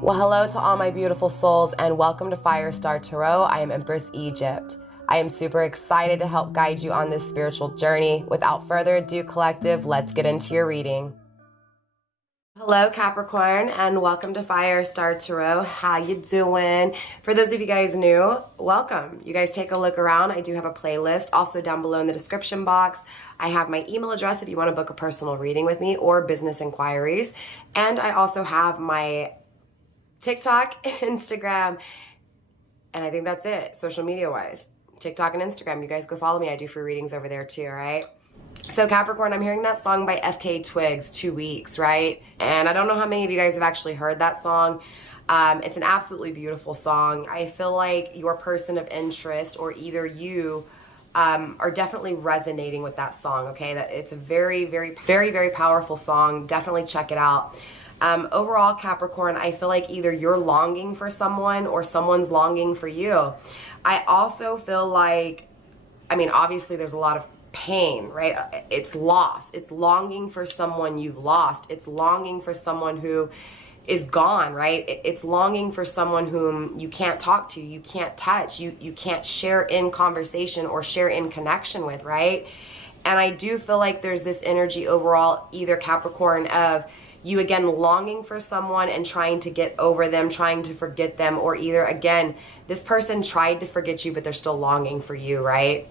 Well, hello to all my beautiful souls and welcome to Firestar Tarot. I am Empress Egypt. I am super excited to help guide you on this spiritual journey. Without further ado, collective, let's get into your reading. Hello, Capricorn, and welcome to Firestar Tarot. How you doing? For those of you guys new, welcome. You guys take a look around. I do have a playlist also down below in the description box. I have my email address if you want to book a personal reading with me or business inquiries. And I also have my TikTok, Instagram, and I think that's it, social media-wise. TikTok and Instagram, you guys go follow me. I do free readings over there too, all right? So Capricorn, I'm hearing that song by FK Twigs, 2 Weeks, right? And I don't know how many of you guys have actually heard that song. It's an absolutely beautiful song. I feel like your person of interest or either you are definitely resonating with that song, okay? That it's a very, very, very, very powerful song. Definitely check it out. Overall, Capricorn, I feel like either you're longing for someone or someone's longing for you. I also feel like, I mean, obviously there's a lot of pain, right? It's loss. It's longing for someone you've lost. It's longing for someone who is gone, right? It's longing for someone whom you can't talk to, you can't touch, you can't share in conversation or share in connection with, right? And I do feel like there's this energy overall, either Capricorn, of you again longing for someone and trying to get over them, trying to forget them, or either again, this person tried to forget you, but they're still longing for you, right?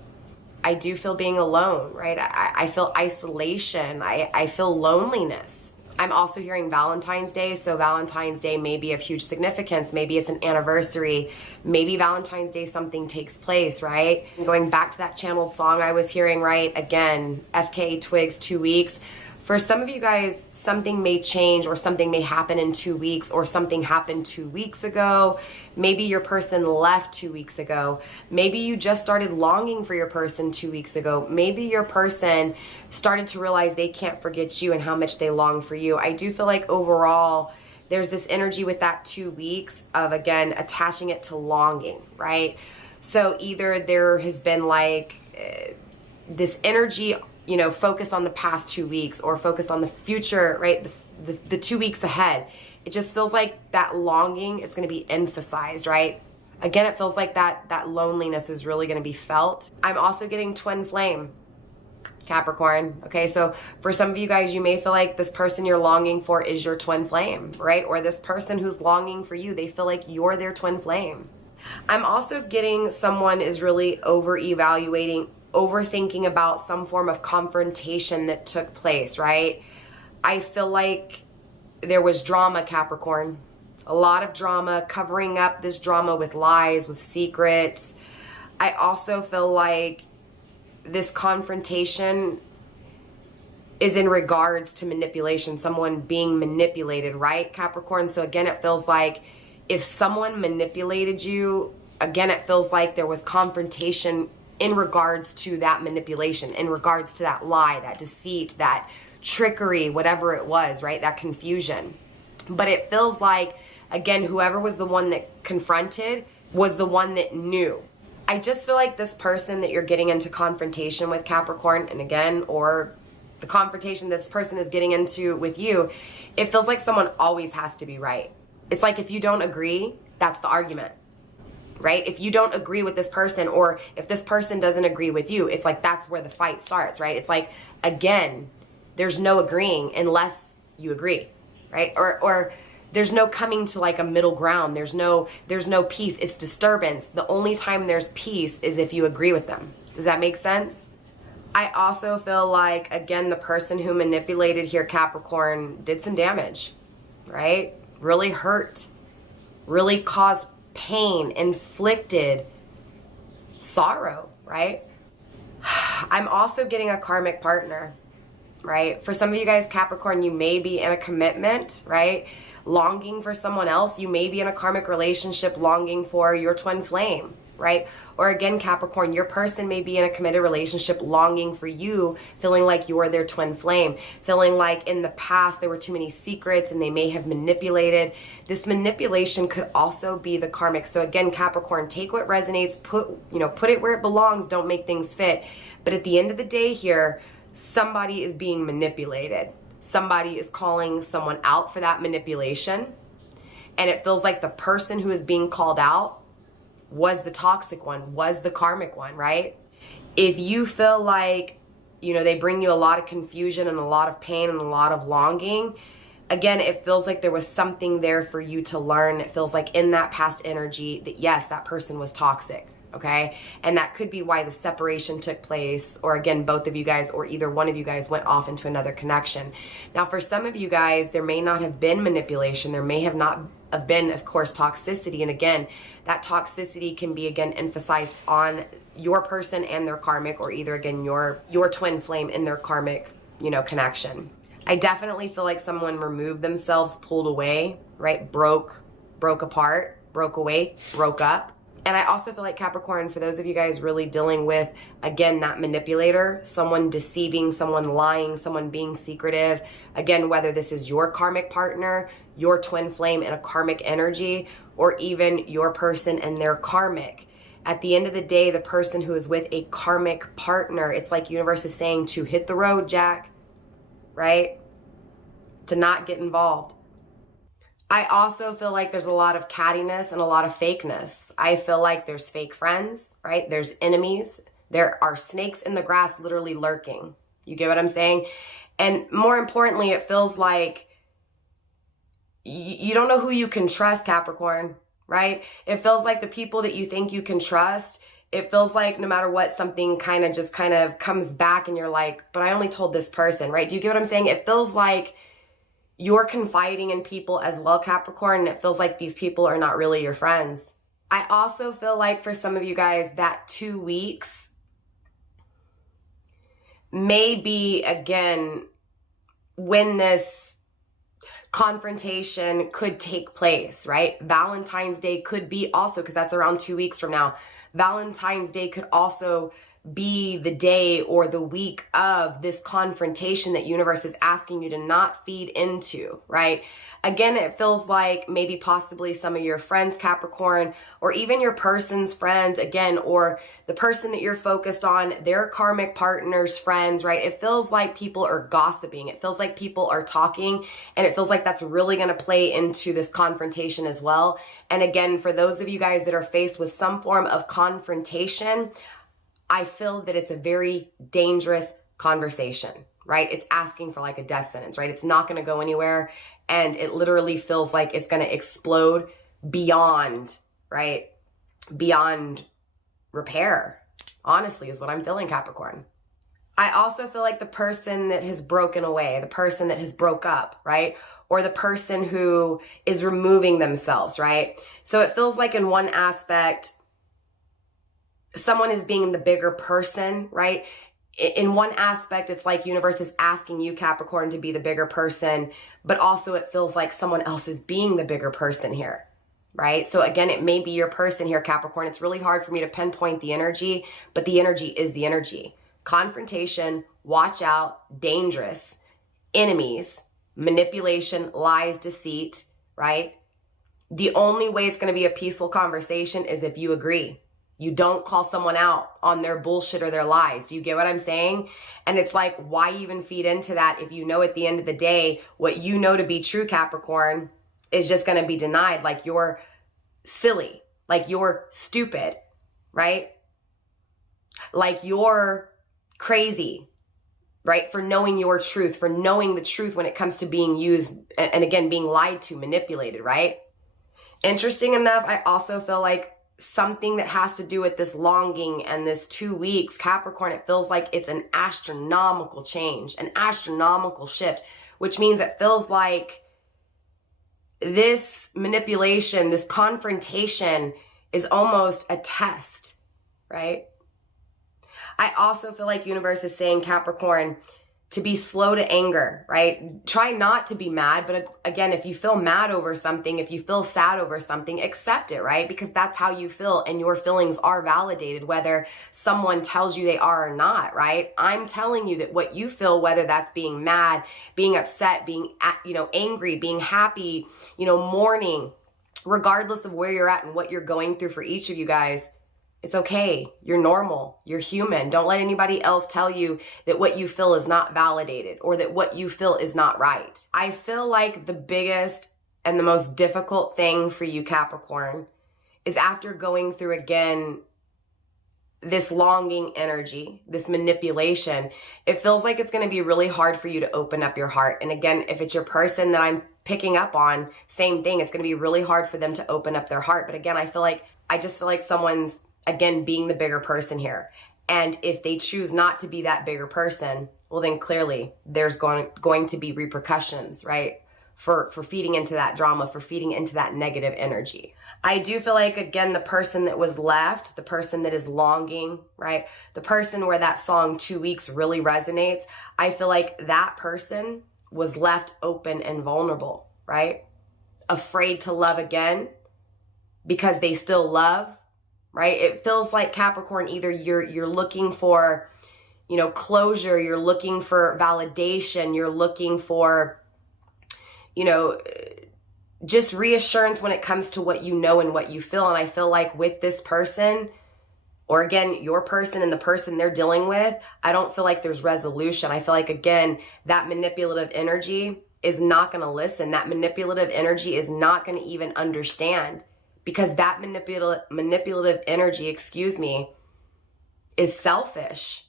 I do feel being alone, right? I feel isolation. I feel loneliness. I'm also hearing Valentine's Day, so Valentine's Day may be of huge significance. Maybe it's an anniversary. Maybe Valentine's Day something takes place, right? Going back to that channeled song I was hearing, right? Again, FK Twigs, 2 Weeks. For some of you guys, something may change or something may happen in 2 weeks or something happened 2 weeks ago. Maybe your person left 2 weeks ago. Maybe you just started longing for your person 2 weeks ago. Maybe your person started to realize they can't forget you and how much they long for you. I do feel like overall, there's this energy with that 2 weeks of, again, attaching it to longing, right? So either there has been like this energy, you know, focused on the past 2 weeks or focused on the future, right? The 2 weeks ahead. It just feels like that longing, it's going to be emphasized, right? Again, it feels like that loneliness is really going to be felt. I'm also getting twin flame, Capricorn. Okay, so for some of you guys, you may feel like this person you're longing for is your twin flame, right? Or this person who's longing for you, they feel like you're their twin flame. I'm also getting someone is really over-evaluating, overthinking about some form of confrontation that took place, right? I feel like there was drama, Capricorn. A lot of drama, covering up this drama with lies, with secrets. I also feel like this confrontation is in regards to manipulation, someone being manipulated, right, Capricorn? So again, it feels like if someone manipulated you, again, it feels like there was confrontation in regards to that manipulation, in regards to that lie, that deceit, that trickery, whatever it was, right? That confusion. But it feels like, again, whoever was the one that confronted was the one that knew. I just feel like this person that you're getting into confrontation with, Capricorn, and again, or the confrontation this person is getting into with you, it feels like someone always has to be right. It's like if you don't agree, that's the argument. Right? If you don't agree with this person, or if this person doesn't agree with you, it's like that's where the fight starts, right? It's like, again, there's no agreeing unless you agree, right? Or there's no coming to like a middle ground. There's no peace. It's disturbance. The only time there's peace is if you agree with them. Does that make sense? I also feel like, again, the person who manipulated here, Capricorn, did some damage, right? Really hurt, really caused pain, inflicted sorrow, right? I'm also getting a karmic partner, right? For some of you guys, Capricorn, you may be in a commitment, right? Longing for someone else. You may be in a karmic relationship longing for your twin flame, right? Or again, Capricorn, your person may be in a committed relationship longing for you, feeling like you're their twin flame, feeling like in the past there were too many secrets and they may have manipulated. This manipulation could also be the karmic. So again, Capricorn, take what resonates, put it where it belongs, don't make things fit. But at the end of the day here, somebody is being manipulated. Somebody is calling someone out for that manipulation. and it feels like the person who is being called out was the toxic one, was the karmic one, right? If you feel like, you know, they bring you a lot of confusion and a lot of pain and a lot of longing, again, it feels like there was something there for you to learn. It feels like in that past energy that, yes, that person was toxic, okay? And that could be why the separation took place, or again, both of you guys or either one of you guys went off into another connection. Now, for some of you guys, there may not have been manipulation. There may have not have been, of course, toxicity. And again, that toxicity can be, again, emphasized on your person and their karmic, or either, again, your twin flame in their karmic, you know, connection. I definitely feel like someone removed themselves, pulled away, right? Broke apart, broke away, broke up. And I also feel like, Capricorn, for those of you guys really dealing with, again, that manipulator, someone deceiving, someone lying, someone being secretive, again, whether this is your karmic partner, your twin flame in a karmic energy, or even your person and their karmic. At the end of the day, the person who is with a karmic partner, it's like universe is saying to hit the road, Jack, right? To not get involved. I also feel like there's a lot of cattiness and a lot of fakeness. I feel like there's fake friends, right? There's enemies. There are snakes in the grass literally lurking. You get what I'm saying? And more importantly, it feels like you don't know who you can trust, Capricorn, right? It feels like the people that you think you can trust, it feels like no matter what, something kind of comes back and you're like, but I only told this person, right? Do you get what I'm saying? It feels like you're confiding in people as well, Capricorn, and it feels like these people are not really your friends. I also feel like for some of you guys, that 2 weeks may be, again, when this confrontation could take place, right? Valentine's Day could be also, because that's around 2 weeks from now. Valentine's Day could also be the day or the week of this confrontation that universe is asking you to not feed into, right? Again, it feels like maybe possibly some of your friends, Capricorn, or even your person's friends, again, or the person that you're focused on, their karmic partner's friends, right? It feels like people are gossiping. It feels like people are talking, and it feels like that's really going to play into this confrontation as well. And again, for those of you guys that are faced with some form of confrontation, I feel that it's a very dangerous conversation, right? It's asking for like a death sentence, right? It's not going to go anywhere. And it literally feels like it's going to explode beyond, right? Beyond repair, honestly, is what I'm feeling, Capricorn. I also feel like the person that has broken away, the person that has broke up, right? Or the person who is removing themselves, right? So it feels like in one aspect, someone is being the bigger person, right? In one aspect, it's like universe is asking you, Capricorn, to be the bigger person, but also it feels like someone else is being the bigger person here, right? So again, it may be your person here, Capricorn. It's really hard for me to pinpoint the energy, but the energy is the energy. Confrontation, watch out, dangerous, enemies, manipulation, lies, deceit, right? The only way it's going to be a peaceful conversation is if you agree. You don't call someone out on their bullshit or their lies. Do you get what I'm saying? And it's like, why even feed into that if you know at the end of the day, what you know to be true, Capricorn, is just going to be denied? Like you're silly, like you're stupid, right? Like you're crazy, right? For knowing your truth, for knowing the truth when it comes to being used and again, being lied to, manipulated, right? Interesting enough, I also feel like something that has to do with this longing and this 2 weeks, Capricorn, it feels like it's an astronomical change, an astronomical shift, which means it feels like this manipulation, this confrontation is almost a test, right? I also feel like universe is saying, Capricorn, to be slow to anger, right? Try not to be mad, but again, if you feel mad over something, if you feel sad over something, accept it, right? Because that's how you feel and your feelings are validated, whether someone tells you they are or not, right? I'm telling you that what you feel, whether that's being mad, being upset, being, angry, being happy, mourning, regardless of where you're at and what you're going through for each of you guys, it's okay. You're normal. You're human. Don't let anybody else tell you that what you feel is not validated or that what you feel is not right. I feel like the biggest and the most difficult thing for you, Capricorn, is after going through, again, this longing energy, this manipulation, it feels like it's going to be really hard for you to open up your heart. And again, if it's your person that I'm picking up on, same thing. It's going to be really hard for them to open up their heart. But again, I just feel like someone's, again, being the bigger person here. And if they choose not to be that bigger person, well, then clearly there's going to be repercussions, right? For feeding into that drama, for feeding into that negative energy. I do feel like, again, the person that was left, the person that is longing, right? The person where that song 2 weeks really resonates, I feel like that person was left open and vulnerable, right? Afraid to love again because they still love, right? It feels like, Capricorn, either you're looking for, closure, you're looking for validation, you're looking for, just reassurance when it comes to what you know and what you feel. And I feel like with this person, or again, your person and the person they're dealing with, I don't feel like there's resolution. I feel like, again, that manipulative energy is not going to listen. That manipulative energy is not going to even understand, because that manipulative energy, is selfish.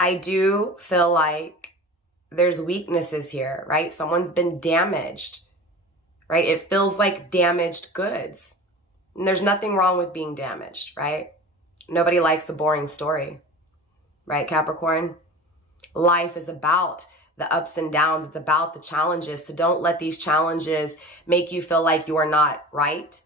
I do feel like there's weaknesses here, right? Someone's been damaged, right? It feels like damaged goods. And there's nothing wrong with being damaged, right? Nobody likes a boring story, right, Capricorn? Life is about the ups and downs. It's about the challenges. So don't let these challenges make you feel like you're not right,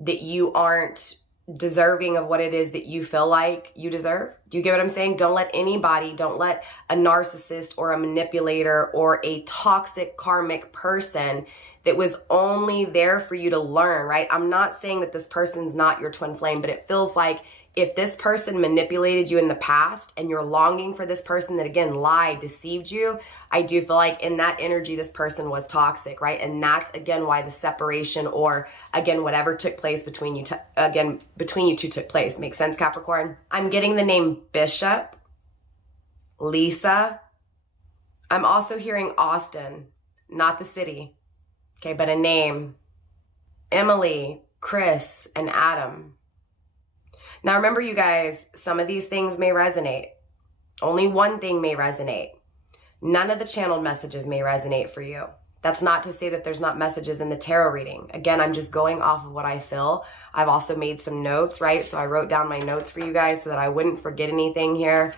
that you aren't deserving of what it is that you feel like you deserve. Do you get what I'm saying? Don't let a narcissist or a manipulator or a toxic karmic person that was only there for you to learn, right? I'm not saying that this person's not your twin flame, but it feels like if this person manipulated you in the past and you're longing for this person that, again, lied, deceived you, I do feel like in that energy, this person was toxic, right? And that's, again, why the separation, or again, whatever took place between you two took place. Makes sense, Capricorn? I'm getting the name Bishop, Lisa. I'm also hearing Austin, not the city, okay, but a name. Emily, Chris, and Adam. Now remember, you guys, some of these things may resonate. Only one thing may resonate. None of the channeled messages may resonate for you. That's not to say that there's not messages in the tarot reading. Again, I'm just going off of what I feel. I've also made some notes, right? So I wrote down my notes for you guys so that I wouldn't forget anything here.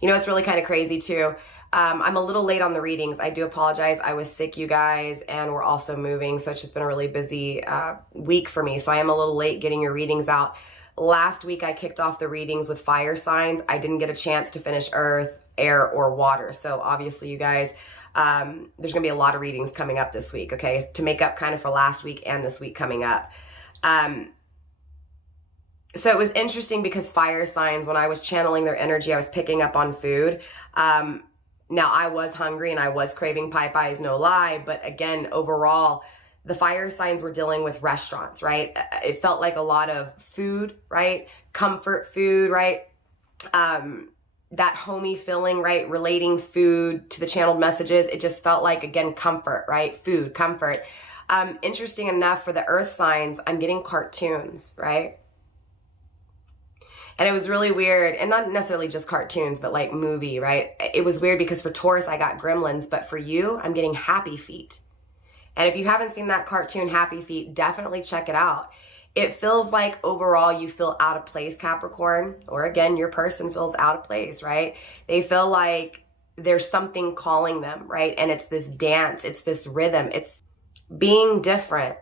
It's really kind of crazy too. I'm a little late on the readings. I do apologize. I was sick, you guys, and we're also moving. So it's just been a really busy week for me. So I am a little late getting your readings out. Last week, I kicked off the readings with fire signs. I didn't get a chance to finish earth, air, or water. So obviously, you guys, there's going to be a lot of readings coming up this week, okay, to make up kind of for last week and this week coming up. So it was interesting because fire signs, when I was channeling their energy, I was picking up on food. Now, I was hungry and I was craving pie pies, no lie. But again, overall, the fire signs were dealing with restaurants, right? It felt like a lot of food, right? Comfort food, right? That homey feeling, right? Relating food to the channeled messages. It just felt like, again, comfort, right? Food, comfort. Interesting enough, for the earth signs, I'm getting cartoons, right? And it was really weird, and not necessarily just cartoons, but like movie, right? It was weird because for Taurus, I got gremlins, but for you, I'm getting Happy Feet. And if you haven't seen that cartoon, Happy Feet, definitely check it out. It feels like overall you feel out of place, Capricorn, or again, your person feels out of place, right? They feel like there's something calling them, right? And it's this dance, it's this rhythm, it's being different,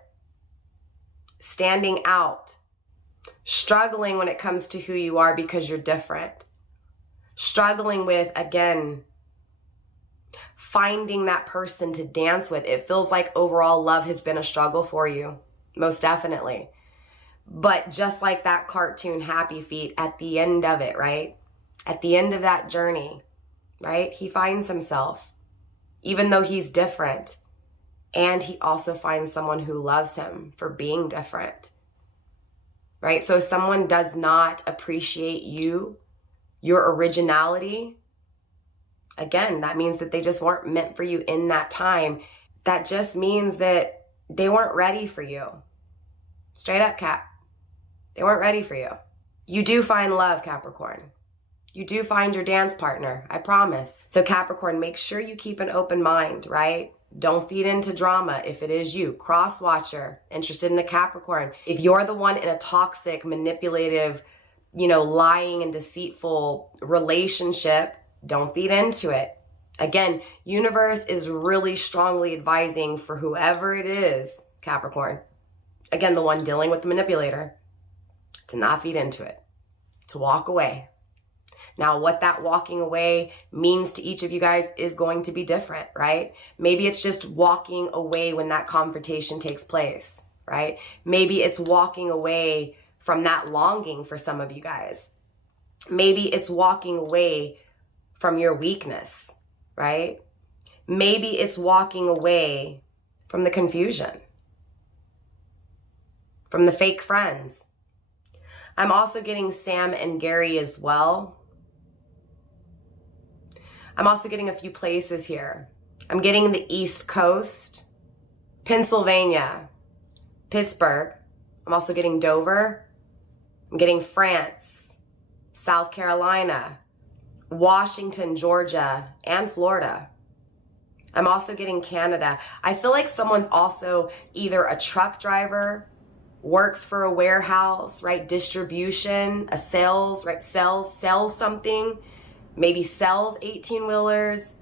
standing out, struggling when it comes to who you are because you're different. Struggling with, again, finding that person to dance with. It feels like overall love has been a struggle for you, most definitely. But just like that cartoon Happy Feet, at the end of it, right? At the end of that journey, right? He finds himself, even though he's different. And he also finds someone who loves him for being different. Right? So if someone does not appreciate you, your originality, again, that means that they just weren't meant for you in that time. that just means that they weren't ready for you. Straight up, Cap. They weren't ready for you. You do find love, Capricorn. You do find your dance partner, I promise. So Capricorn, make sure you keep an open mind, right? Don't feed into drama if it is you. Cross watcher, interested in a Capricorn. If you're the one in a toxic, manipulative, lying and deceitful relationship, don't feed into it. Again, universe is really strongly advising for whoever it is, Capricorn. Again, the one dealing with the manipulator, to not feed into it, to walk away. Now, what that walking away means to each of you guys is going to be different, right? Maybe it's just walking away when that confrontation takes place, right? Maybe it's walking away from that longing for some of you guys. Maybe it's walking away from your weakness, right? Maybe it's walking away from the confusion, from the fake friends. I'm also getting Sam and Gary as well. I'm also getting a few places here. I'm getting the East Coast, Pennsylvania, Pittsburgh. I'm also getting Dover. I'm getting France, South Carolina, Washington, Georgia, and Florida. I'm also getting Canada. I feel like someone's also either a truck driver, works for a warehouse, right? Distribution, a sales, right? Sells something. Maybe sells 18-wheelers,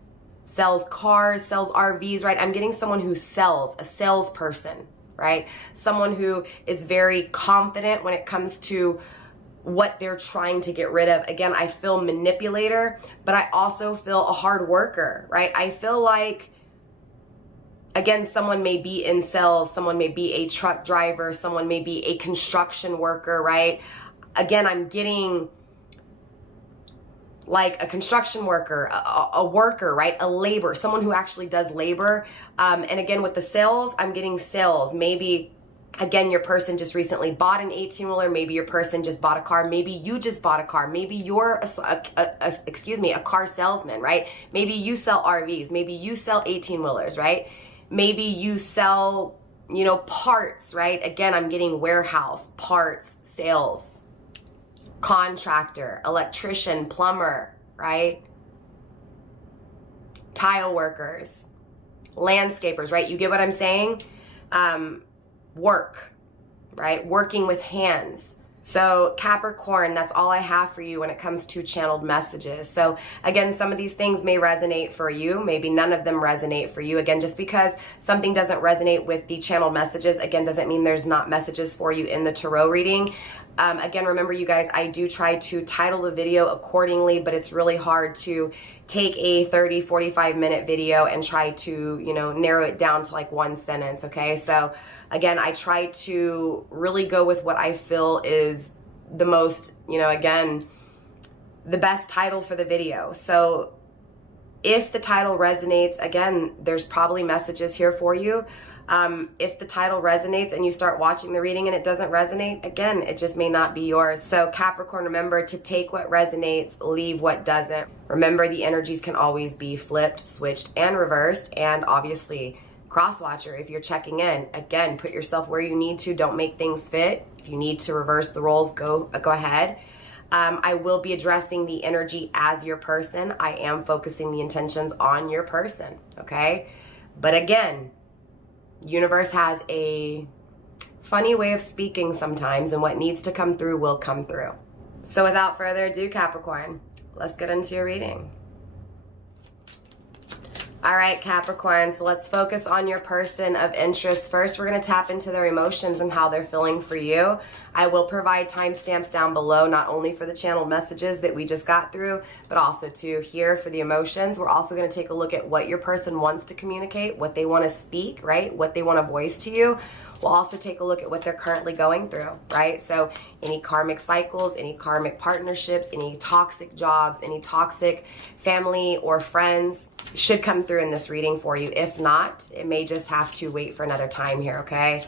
sells cars, sells RVs, right? I'm getting someone who sells, a salesperson, right? Someone who is very confident when it comes to what they're trying to get rid of. Again, I feel manipulator, but I also feel a hard worker, right? I feel like, again, someone may be in sales, someone may be a truck driver, someone may be a construction worker, right? Again, I'm getting like a construction worker, a worker, right? A labor, someone who actually does labor. And again, with the sales, I'm getting sales. Maybe, again, your person just recently bought an 18-wheeler. Maybe your person just bought a car. Maybe you just bought a car. Maybe you're a car salesman, right? Maybe you sell RVs. Maybe you sell 18-wheelers, right? Maybe you sell, parts, right? Again, I'm getting warehouse, parts, sales. Contractor, electrician, plumber, right? Tile workers, landscapers, right? You get what I'm saying? Work, right? Working with hands. So Capricorn, that's all I have for you when it comes to channeled messages. So again, some of these things may resonate for you. Maybe none of them resonate for you. Again, just because something doesn't resonate with the channeled messages, again, doesn't mean there's not messages for you in the tarot reading. Again, remember you guys, I do try to title the video accordingly, but it's really hard to take a 30, 45 minute video and try to, narrow it down to like one sentence. Okay. So again, I try to really go with what I feel is the most, again, the best title for the video. So if the title resonates, again, there's probably messages here for you. If the title resonates and you start watching the reading and it doesn't resonate, again, it just may not be yours. So Capricorn, remember to take what resonates, leave what doesn't. Remember, the energies can always be flipped, switched, and reversed. And obviously, cross-watcher, if you're checking in, again, put yourself where you need to. Don't make things fit. If you need to reverse the roles, go ahead. I will be addressing the energy as your person. I am focusing the intentions on your person, okay? But again, universe has a funny way of speaking sometimes, and what needs to come through will come through. So without further ado, Capricorn, let's get into your reading. All right, Capricorn, so let's focus on your person of interest. First, we're going to tap into their emotions and how they're feeling for you. I will provide timestamps down below, not only for the channeled messages that we just got through, but also to here for the emotions. We're also going to take a look at what your person wants to communicate, what they want to speak, right? What they want to voice to you. We'll also take a look at what they're currently going through, right? So any karmic cycles, any karmic partnerships, any toxic jobs, any toxic family or friends should come through in this reading for you. If not, it may just have to wait for another time here, okay?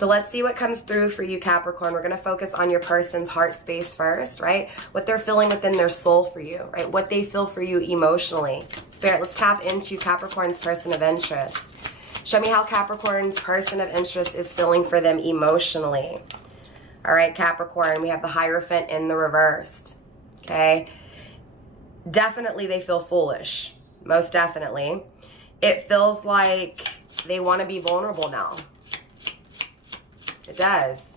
So let's see what comes through for you, Capricorn. We're going to focus on your person's heart space first, right? What they're feeling within their soul for you, right? What they feel for you emotionally. Spirit, let's tap into Capricorn's person of interest. Show me how Capricorn's person of interest is feeling for them emotionally. All right, Capricorn, we have the Hierophant in the reversed, okay? Definitely they feel foolish, most definitely. It feels like they want to be vulnerable now. It does.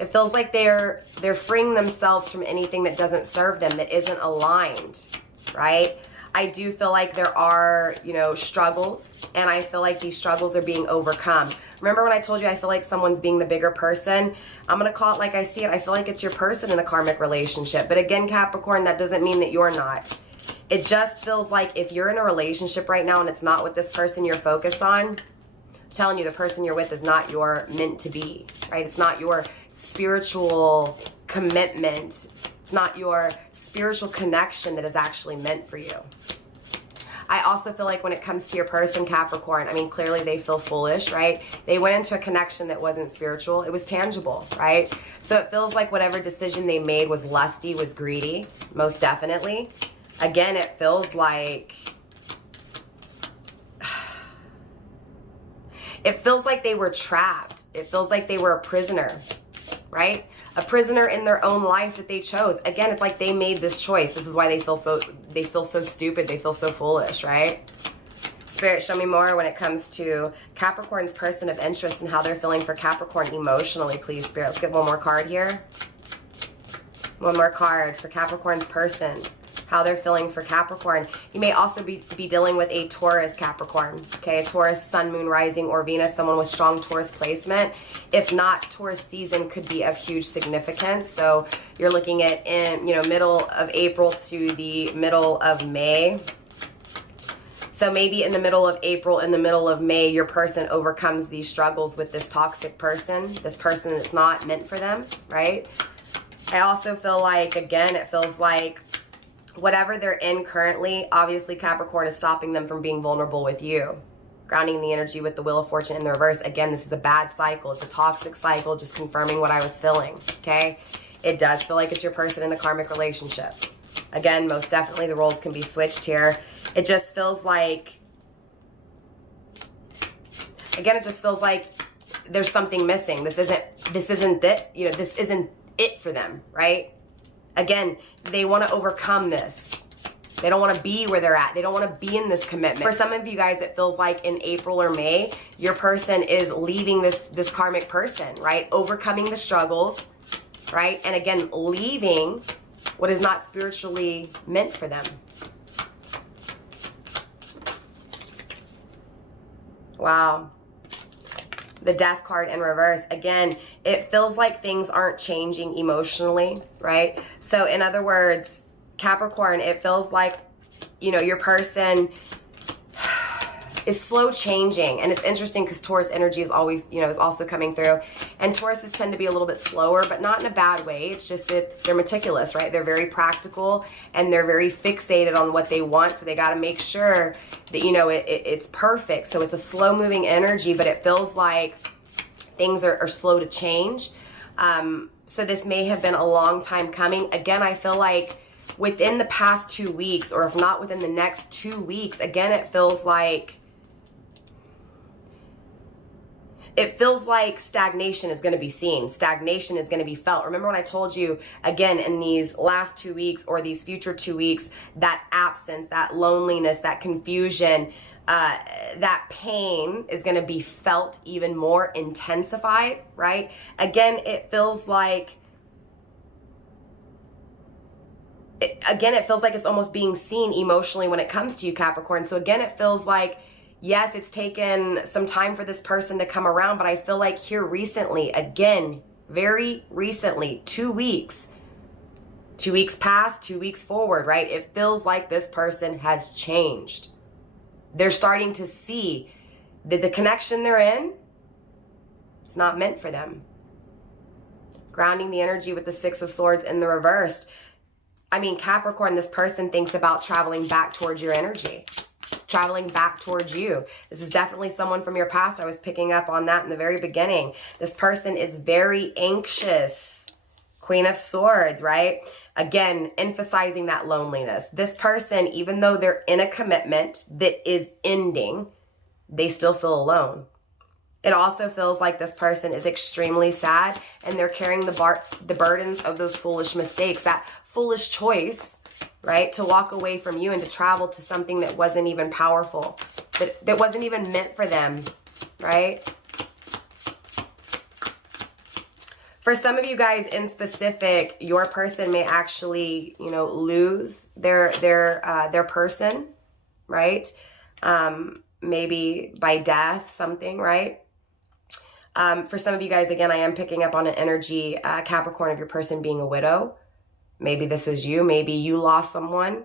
It feels like they're freeing themselves from anything that doesn't serve them, that isn't aligned, right? I do feel like there are, you know, struggles, and I feel like these struggles are being overcome. Remember when I told you I feel like someone's being the bigger person? I'm going to call it like I see it. I feel like it's your person in a karmic relationship. But again, Capricorn, that doesn't mean that you're not. It just feels like if you're in a relationship right now and it's not with this person you're focused on, I'm telling you, the person you're with is not your meant to be, right? It's not your spiritual commitment. It's not your spiritual connection that is actually meant for you. I also feel like when it comes to your person, Capricorn, I mean, clearly they feel foolish, right? They went into a connection that wasn't spiritual. It was tangible, right? So it feels like whatever decision they made was lusty, was greedy, most definitely. Again, it feels like... It feels like they were trapped. It feels like they were a prisoner, right? A prisoner in their own life that they chose. Again, it's like they made this choice. This is why they feel so stupid. They feel so foolish, right? Spirit, show me more when it comes to Capricorn's person of interest and how they're feeling for Capricorn emotionally, please, Spirit. Let's get one more card here. One more card for Capricorn's person. How they're feeling for Capricorn. You may also be dealing with a Taurus Capricorn, okay? A Taurus, Sun, Moon, Rising, or Venus, someone with strong Taurus placement. If not, Taurus season could be of huge significance. So you're looking at middle of April to the middle of May. So maybe in the middle of April, in the middle of May, your person overcomes these struggles with this toxic person, this person that's not meant for them, right? I also feel like, again, it feels like whatever they're in currently, obviously Capricorn is stopping them from being vulnerable with you. Grounding the energy with the Wheel of Fortune in the reverse. Again, this is a bad cycle. It's a toxic cycle, just confirming what I was feeling, okay? It does feel like it's your person in a karmic relationship. Again, most definitely the roles can be switched here. It just feels like, again, it just feels like there's something missing. This isn't it, this isn't it for them, right? Again, they want to overcome this. They don't want to be where they're at. They don't want to be in this commitment. For some of you guys, it feels like in April or May, your person is leaving this karmic person, right? Overcoming the struggles, right? And again, leaving what is not spiritually meant for them. Wow. The Death card in reverse. Again, it feels like things aren't changing emotionally, right? So in other words, Capricorn, it feels like, your person is slow changing. And it's interesting because Taurus energy is always, is also coming through. And Tauruses tend to be a little bit slower, but not in a bad way. It's just that they're meticulous, right? They're very practical and they're very fixated on what they want. So they got to make sure that, it's perfect. So it's a slow moving energy, but it feels like things are slow to change. So this may have been a long time coming. Again, I feel like within the past 2 weeks, or if not within the next 2 weeks, again, it feels like stagnation is going to be seen. Stagnation is going to be felt. Remember when I told you, again, in these last 2 weeks or these future 2 weeks, that absence, that loneliness, that confusion, that pain is going to be felt even more intensified, right? Again, it feels like, it feels like it's almost being seen emotionally when it comes to you, Capricorn. So again, it feels like, yes, it's taken some time for this person to come around, but I feel like here recently, again, very recently, 2 weeks, 2 weeks past, 2 weeks forward, right? It feels like this person has changed. They're starting to see that the connection they're in, it's not meant for them. Grounding the energy with the Six of Swords in the reversed. I mean, Capricorn, this person thinks about traveling back towards your energy. traveling back towards you. This is definitely someone from your past. I was picking up on that in the very beginning. This person is very anxious. Queen of Swords, right? Again, emphasizing that loneliness. This person, even though they're in a commitment that is ending, they still feel alone. It also feels like this person is extremely sad and they're carrying the burdens of those foolish mistakes, that foolish choice, right? To walk away from you and to travel to something that wasn't even powerful, that wasn't even meant for them, right? For some of you guys in specific, your person may actually, you know, lose their person, right? Maybe by death, something, right? For some of you guys, again, I am picking up on an energy, Capricorn, of your person being a widow. Maybe this is you. Maybe you lost someone.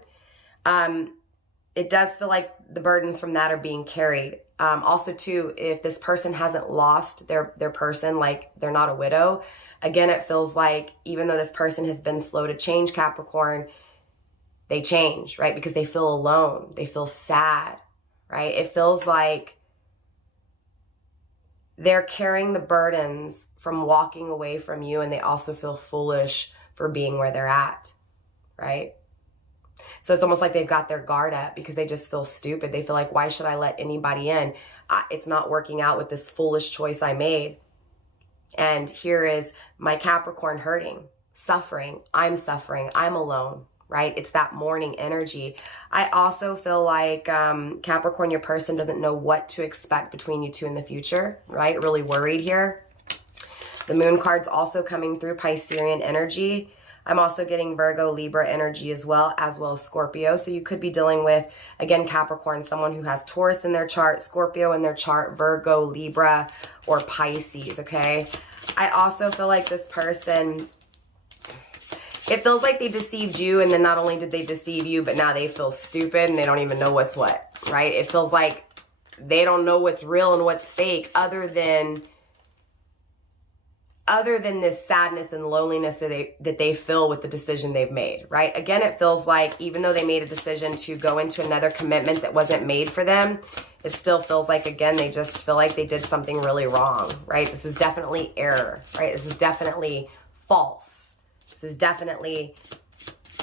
It does feel like the burdens from that are being carried. Also, too, if this person hasn't lost their person, like they're not a widow, again, it feels like even though this person has been slow to change, Capricorn, they change, right? Because they feel alone. They feel sad, right? It feels like they're carrying the burdens from walking away from you, and they also feel foolish for being where they're at, right? So it's almost like they've got their guard up because they just feel stupid. They feel like, why should I let anybody in? It's not working out with this foolish choice I made. And here is my Capricorn hurting, suffering. I'm alone, right? It's that mourning energy. I also feel like Capricorn, your person doesn't know what to expect between you two in the future, right? Really worried here. The moon card's also coming through, Piscean energy. I'm also getting Virgo, Libra energy as well as Scorpio. So you could be dealing with, again, Capricorn, someone who has Taurus in their chart, Scorpio in their chart, Virgo, Libra, or Pisces, okay? I also feel like this person, it feels like they deceived you, and then not only did they deceive you, but now they feel stupid and they don't even know what's what, right? It feels like they don't know what's real and what's fake other than this sadness and loneliness that they feel with the decision they've made, right? Again, it feels like even though they made a decision to go into another commitment that wasn't made for them, it still feels like, again, they just feel like they did something really wrong, right? This is definitely error, right? This is definitely false. This is definitely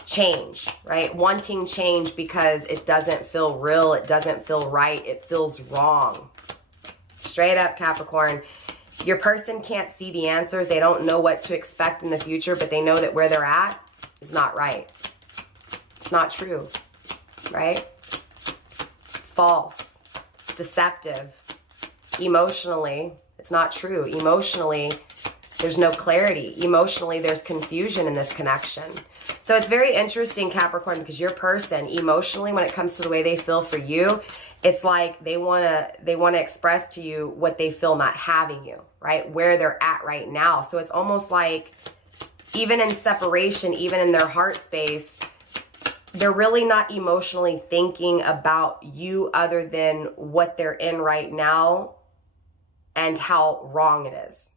change, right? Wanting change because it doesn't feel real. It doesn't feel right. It feels wrong. Straight up, Capricorn. Your person can't see the answers. They don't know what to expect in the future, but they know that where they're at is not right. It's not true, right? It's false. It's deceptive. Emotionally, it's not true. Emotionally, there's no clarity. Emotionally, there's confusion in this connection. So it's very interesting, Capricorn, because your person, emotionally, when it comes to the way they feel for you, it's like they want to express to you what they feel not having you, right? Where they're at right now. So it's almost like even in separation, even in their heart space, they're really not emotionally thinking about you other than what they're in right now and how wrong it is,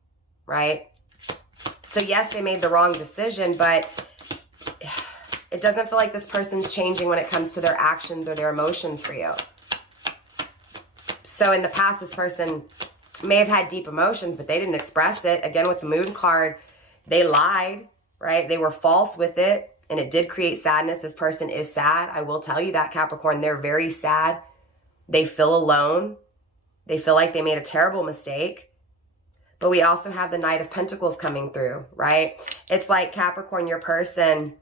right? So yes, they made the wrong decision, but it doesn't feel like this person's changing when it comes to their actions or their emotions for you. So in the past, this person may have had deep emotions, but they didn't express it. Again, with the moon card, they lied, right? They were false with it, and it did create sadness. This person is sad. I will tell you that, Capricorn. They're very sad. They feel alone. They feel like they made a terrible mistake. But we also have the Knight of Pentacles coming through, right? It's like, Capricorn, your person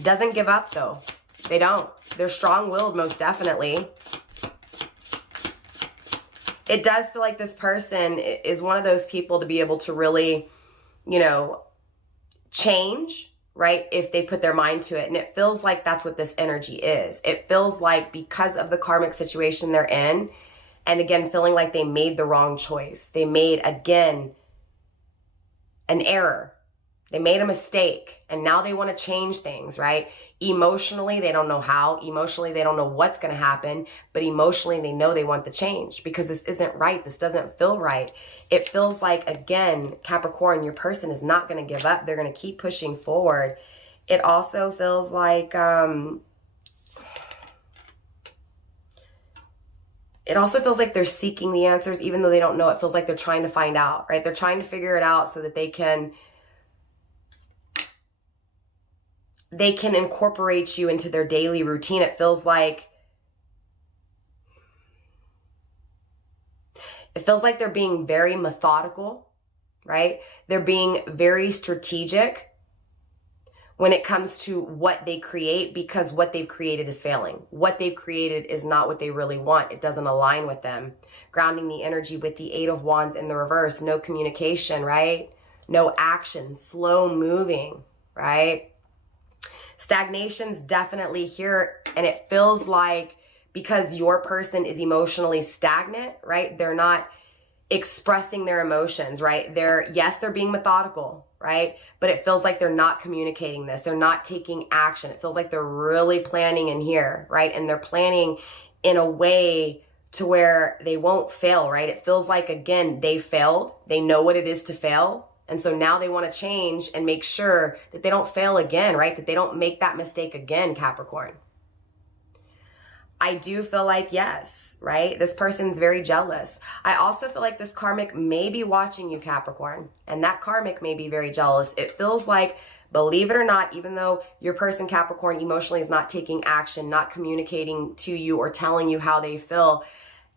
doesn't give up, though. They don't. They're strong-willed, most definitely. It does feel like this person is one of those people to be able to really, you know, change, right? If they put their mind to it. And it feels like that's what this energy is. It feels like because of the karmic situation they're in, and again, feeling like they made the wrong choice. They made, again, an error. They made a mistake, and now they want to change things, right? Emotionally, they don't know how. Emotionally, they don't know what's going to happen, but emotionally, they know they want the change because this isn't right. This doesn't feel right. It feels like, again, Capricorn, your person is not going to give up. They're going to keep pushing forward. It also feels like it also feels like they're seeking the answers, even though they don't know. It feels like they're trying to find out, right? They're trying to figure it out so that they can incorporate you into their daily routine. It feels like they're being very methodical, right? They're being very strategic when it comes to what they create, because what they've created is failing. What they've created is not what they really want. It doesn't align with them. Grounding the energy with the Eight of Wands in the reverse. No communication, right? No action. Slow moving, right? Stagnation's definitely here, and it feels like because your person is emotionally stagnant, right? They're not expressing their emotions, right? They're being methodical, right? But it feels like they're not communicating this. They're not taking action. It feels like they're really planning in here, right? And they're planning in a way to where they won't fail, right? It feels like, again, they failed. They know what it is to fail. And so now they want to change and make sure that they don't fail again, right? That they don't make that mistake again, Capricorn. I do feel like, yes, right? This person's very jealous. I also feel like this karmic may be watching you, Capricorn, and that karmic may be very jealous. It feels like, believe it or not, even though your person, Capricorn, emotionally is not taking action, not communicating to you or telling you how they feel,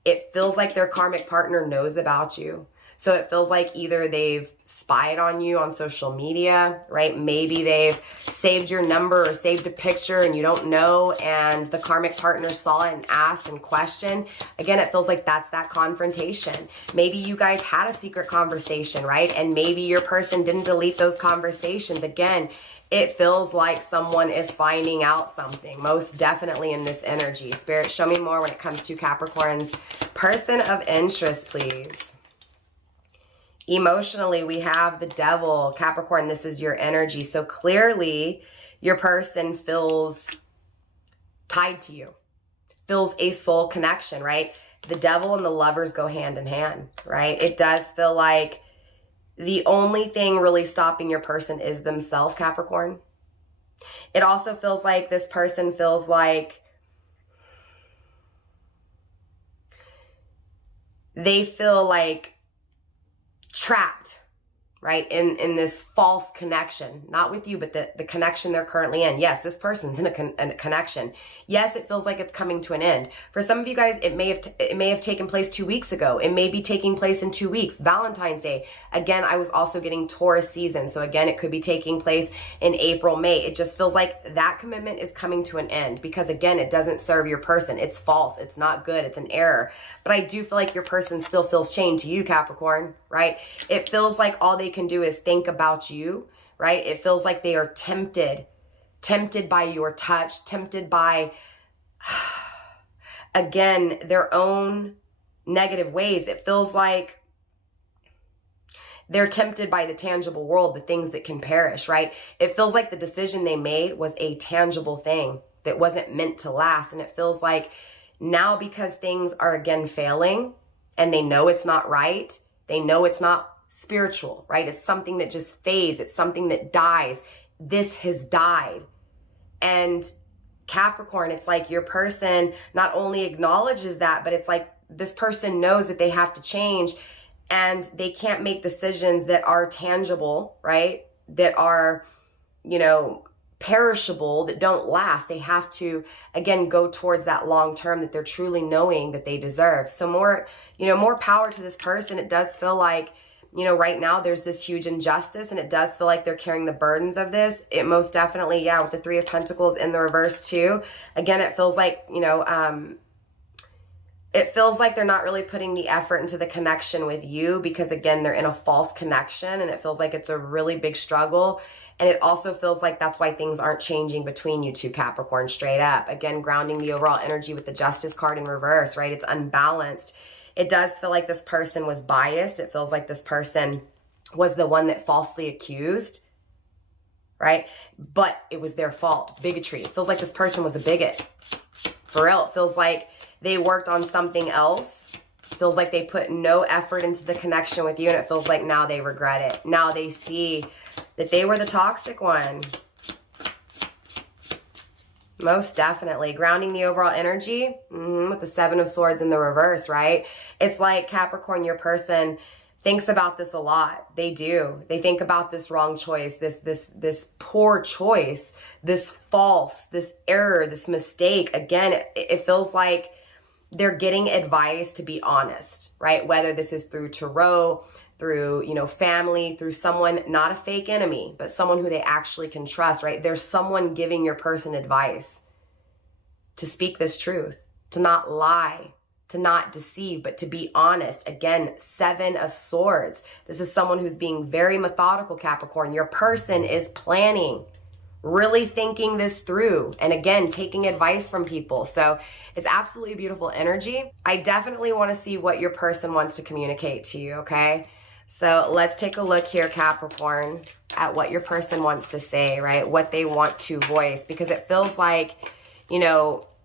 it feels like their karmic partner knows about you. So it feels like either they've spied on you on social media, right? Maybe they've saved your number or saved a picture and you don't know, and the karmic partner saw it and asked and questioned. Again, it feels like that's that confrontation. Maybe you guys had a secret conversation, right? And maybe your person didn't delete those conversations. Again, it feels like someone is finding out something, most definitely in this energy. Spirit, show me more when it comes to Capricorn's person of interest, please. Emotionally, we have the Devil. Capricorn, this is your energy. So clearly, your person feels tied to you, feels a soul connection, right? The Devil and the Lovers go hand in hand, right? It does feel like the only thing really stopping your person is themselves, Capricorn. It also feels like this person feels like they feel like trapped, right? In this false connection, not with you, but the connection they're currently in. Yes, this person's in a connection. Yes, it feels like it's coming to an end. For some of you guys, it may have taken place 2 weeks ago. It may be taking place in 2 weeks. Valentine's Day. Again, I was also getting Taurus season. So again, it could be taking place in April, May. It just feels like that commitment is coming to an end because again, it doesn't serve your person. It's false. It's not good. It's an error. But I do feel like your person still feels chained to you, Capricorn, right? It feels like all they can do is think about you, right? It feels like they are tempted by your touch, tempted by, again, their own negative ways. It feels like they're tempted by the tangible world, the things that can perish, right? It feels like the decision they made was a tangible thing that wasn't meant to last. And it feels like now because things are again failing and they know it's not right, they know it's not spiritual, right? It's something that just fades. It's something that dies. This has died. And Capricorn, it's like your person not only acknowledges that, but it's like this person knows that they have to change and they can't make decisions that are tangible, right? That are, you know, perishable, that don't last. They have to, again, go towards that long term that they're truly knowing that they deserve. So more, you know, more power to this person. It does feel like, you know, right now there's this huge injustice and it does feel like they're carrying the burdens of this. It most definitely, yeah, with the Three of Pentacles in the reverse too. Again, it feels like, you know, it feels like they're not really putting the effort into the connection with you because again, they're in a false connection and it feels like it's a really big struggle. And it also feels like that's why things aren't changing between you two, Capricorn, straight up. Again, grounding the overall energy with the Justice card in reverse, right? It's unbalanced. It does feel like this person was biased. It feels like this person was the one that falsely accused, right? But it was their fault. Bigotry. It feels like this person was a bigot. For real. It feels like they worked on something else. It feels like they put no effort into the connection with you, and it feels like now they regret it. Now they see that they were the toxic one. Most definitely. Grounding the overall energy with the Seven of Swords in the reverse, right? It's like Capricorn, your person thinks about this a lot. They do. They think about this wrong choice, this poor choice, this false, this error, this mistake. Again, it feels like they're getting advice to be honest, right? Whether this is through tarot, through, family, through someone, not a fake enemy, but someone who they actually can trust, right? There's someone giving your person advice to speak this truth, to not lie, to not deceive, but to be honest. Again, Seven of Swords. This is someone who's being very methodical, Capricorn. Your person is planning, really thinking this through, and again, taking advice from people. So it's absolutely beautiful energy. I definitely want to see what your person wants to communicate to you, okay? So let's take a look here, Capricorn, at what your person wants to say, right? What they want to voice, because it feels like,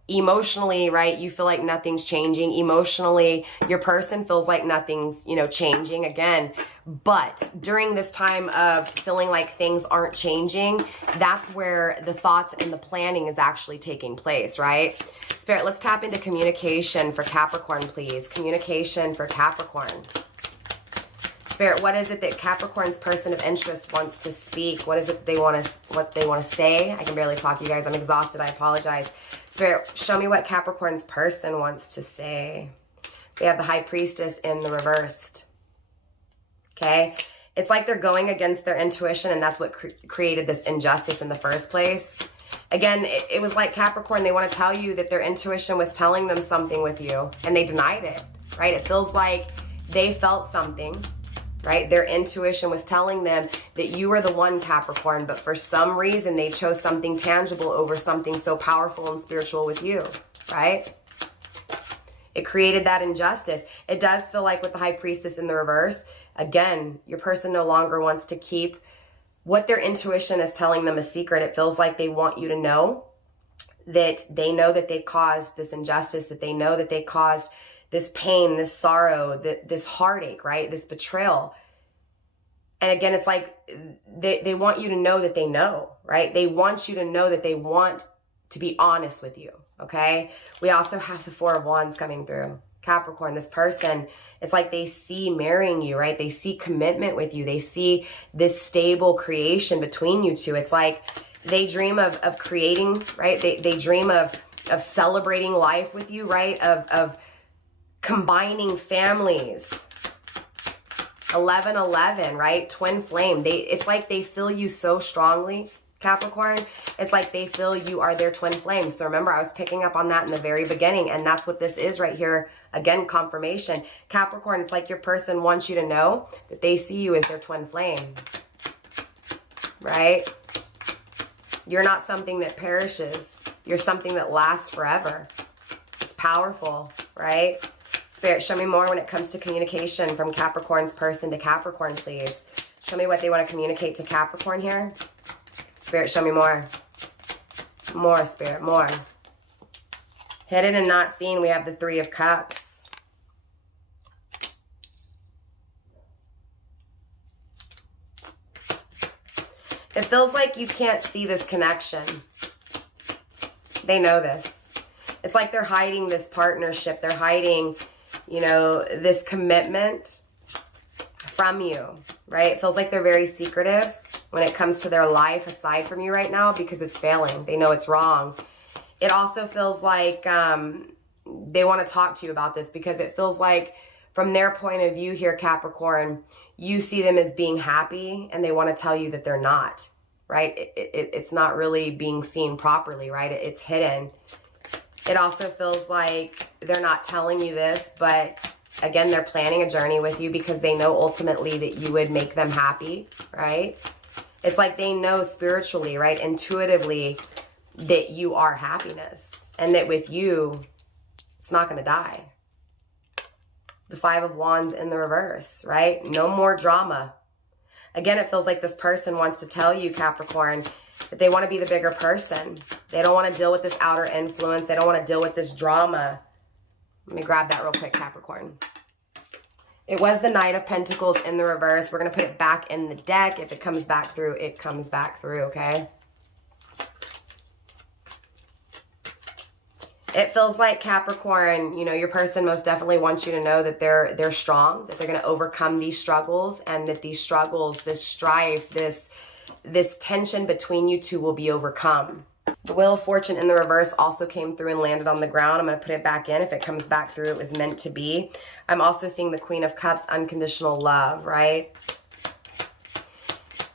emotionally, right? You feel like nothing's changing. Emotionally, your person feels like nothing's, changing again. But during this time of feeling like things aren't changing, that's where the thoughts and the planning is actually taking place, right? Spirit, let's tap into communication for Capricorn, please. Communication for Capricorn. Spirit, what is it that Capricorn's person of interest wants to speak? What is it what they want to say? I can barely talk, you guys. I'm exhausted. I apologize. Spirit, show me what Capricorn's person wants to say. We have the High Priestess in the reversed. Okay? It's like they're going against their intuition, and that's what created this injustice in the first place. Again, it was like Capricorn, they want to tell you that their intuition was telling them something with you, and they denied it, right? It feels like they felt something, right? Their intuition was telling them that you are the one, Capricorn, but for some reason they chose something tangible over something so powerful and spiritual with you, right? It created that injustice. It does feel like with the High Priestess in the reverse, again, your person no longer wants to keep what their intuition is telling them a secret. It feels like they want you to know that they caused this injustice, that they know that they caused this pain, this sorrow, this heartache, right? This betrayal. And again, it's like they want you to know that they know, right? They want you to know that they want to be honest with you, okay? We also have the Four of Wands coming through. Capricorn, this person, it's like they see marrying you, right? They see commitment with you. They see this stable creation between you two. It's like they dream of creating, right? They dream of celebrating life with you, right? Of combining families. 1111, right? Twin flame. It's like they feel you so strongly, Capricorn. It's like they feel you are their twin flame. So remember, I was picking up on that in the very beginning, and that's what this is right here. Again, confirmation. Capricorn, it's like your person wants you to know that they see you as their twin flame, right? You're not something that perishes. You're something that lasts forever. It's powerful, right? Spirit, show me more when it comes to communication from Capricorn's person to Capricorn, please. Show me what they want to communicate to Capricorn here. Spirit, show me more. More, Spirit, more. Hidden and not seen, we have the Three of Cups. It feels like you can't see this connection. They know this. It's like they're hiding this partnership. They're hiding, this commitment from you, right? It feels like they're very secretive when it comes to their life aside from you right now because it's failing. They know it's wrong. It also feels like they want to talk to you about this because it feels like from their point of view here, Capricorn, you see them as being happy and they want to tell you that they're not, right? It's not really being seen properly, right? It's hidden. It also feels like they're not telling you this, but again, they're planning a journey with you because they know ultimately that you would make them happy, right? It's like they know spiritually, right, intuitively that you are happiness and that with you, it's not going to die. The Five of Wands in the reverse, right? No more drama. Again, it feels like this person wants to tell you, Capricorn, that they want to be the bigger person. They don't want to deal with this outer influence. They don't want to deal with this drama. Let me grab that real quick, Capricorn. It was the Knight of Pentacles in the reverse. We're going to put it back in the deck. If it comes back through, it comes back through, okay? It feels like Capricorn, you know, your person most definitely wants you to know that they're strong, that they're going to overcome these struggles, and that these struggles, this strife, this tension between you two will be overcome. The Wheel of Fortune in the reverse also came through and landed on the ground. I'm going to put it back in. If it comes back through, it was meant to be. I'm also seeing the Queen of Cups, unconditional love, right?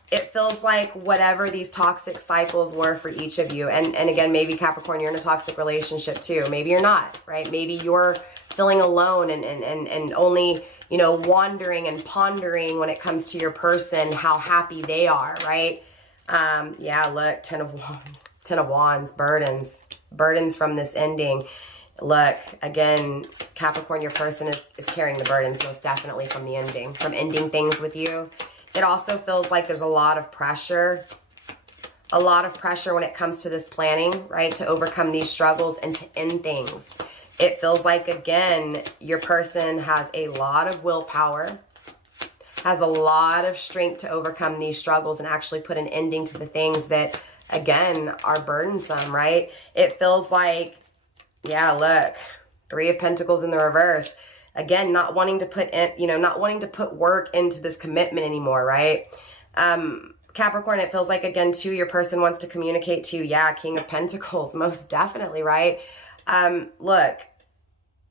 It feels like whatever these toxic cycles were for each of you, and again, maybe Capricorn, you're in a toxic relationship too. Maybe you're not, right? Maybe you're feeling alone and only, you know, wandering and pondering when it comes to your person, how happy they are, right? Yeah, look, Ten of Wands, burdens from this ending. Look, again, Capricorn, your person is carrying the burdens most definitely from the ending, from ending things with you. It also feels like there's a lot of pressure when it comes to this planning, right? To overcome these struggles and to end things. It feels like, again, your person has a lot of willpower, has a lot of strength to overcome these struggles and actually put an ending to the things that, again, are burdensome, right? It feels like, yeah, look, Three of Pentacles in the reverse. Again, not wanting to put in, you know, not wanting to put work into this commitment anymore, right? Capricorn, it feels like, again, too, your person wants to communicate to you. Yeah, King of Pentacles, most definitely, right? Look,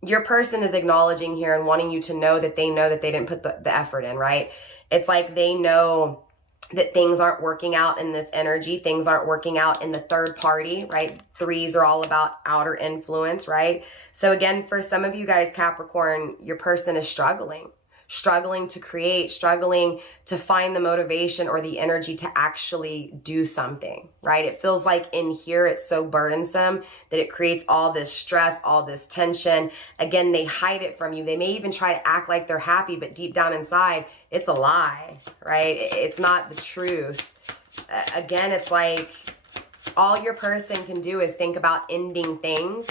your person is acknowledging here and wanting you to know that they didn't put the effort in, right? It's like they know that things aren't working out in this energy. Things aren't working out in the third party, right? Threes are all about outer influence, right? So again, for some of you guys, Capricorn, your person is struggling to create, struggling to find the motivation or the energy to actually do something, right? It feels like in here, it's so burdensome that it creates all this stress, all this tension. Again, they hide it from you. They may even try to act like they're happy, but deep down inside, it's a lie, right? It's not the truth. Again, it's like all your person can do is think about ending things,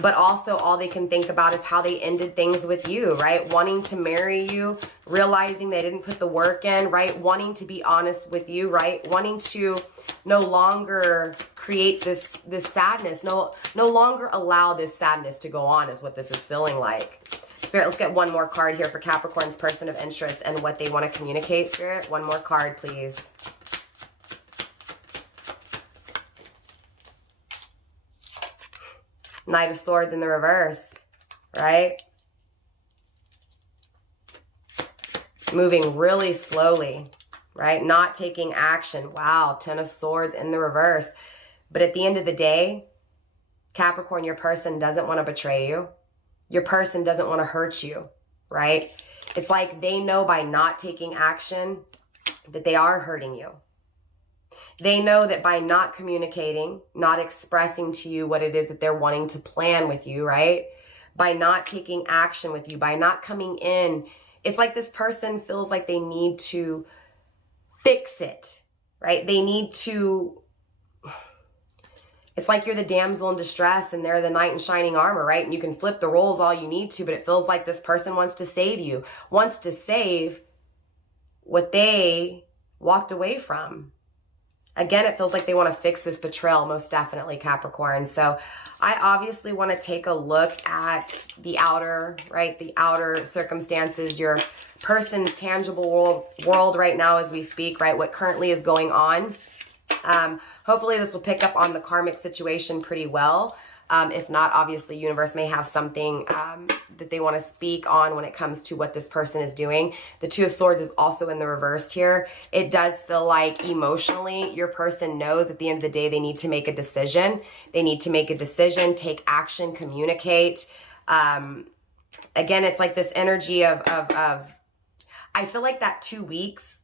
but also all they can think about is how they ended things with you, right? Wanting to marry you, realizing they didn't put the work in, right? Wanting to be honest with you, right? Wanting to no longer create this sadness, no longer allow this sadness to go on is what this is feeling like. Spirit, let's get one more card here for Capricorn's person of interest and what they want to communicate. Spirit, one more card, please. Knight of Swords in the reverse, right? Moving really slowly, right? Not taking action. Wow, Ten of Swords in the reverse. But at the end of the day, Capricorn, your person doesn't want to betray you. Your person doesn't want to hurt you, right? It's like they know by not taking action that they are hurting you. They know that by not communicating, not expressing to you what it is that they're wanting to plan with you, right? By not taking action with you, by not coming in, it's like this person feels like they need to fix it, right? They need to, it's like you're the damsel in distress and they're the knight in shining armor, right? And you can flip the roles all you need to, but it feels like this person wants to save you, wants to save what they walked away from. Again, it feels like they want to fix this betrayal, most definitely, Capricorn. So I obviously want to take a look at the outer, right? The outer circumstances, your person's tangible world right now as we speak, right? What currently is going on. Hopefully this will pick up on the karmic situation pretty well. If not, obviously, universe may have something that they want to speak on when it comes to what this person is doing. The Two of Swords is also in the reverse here. It does feel like emotionally, your person knows at the end of the day, they need to make a decision. They need to make a decision, take action, communicate. Again, it's like this energy of I feel like that 2 weeks,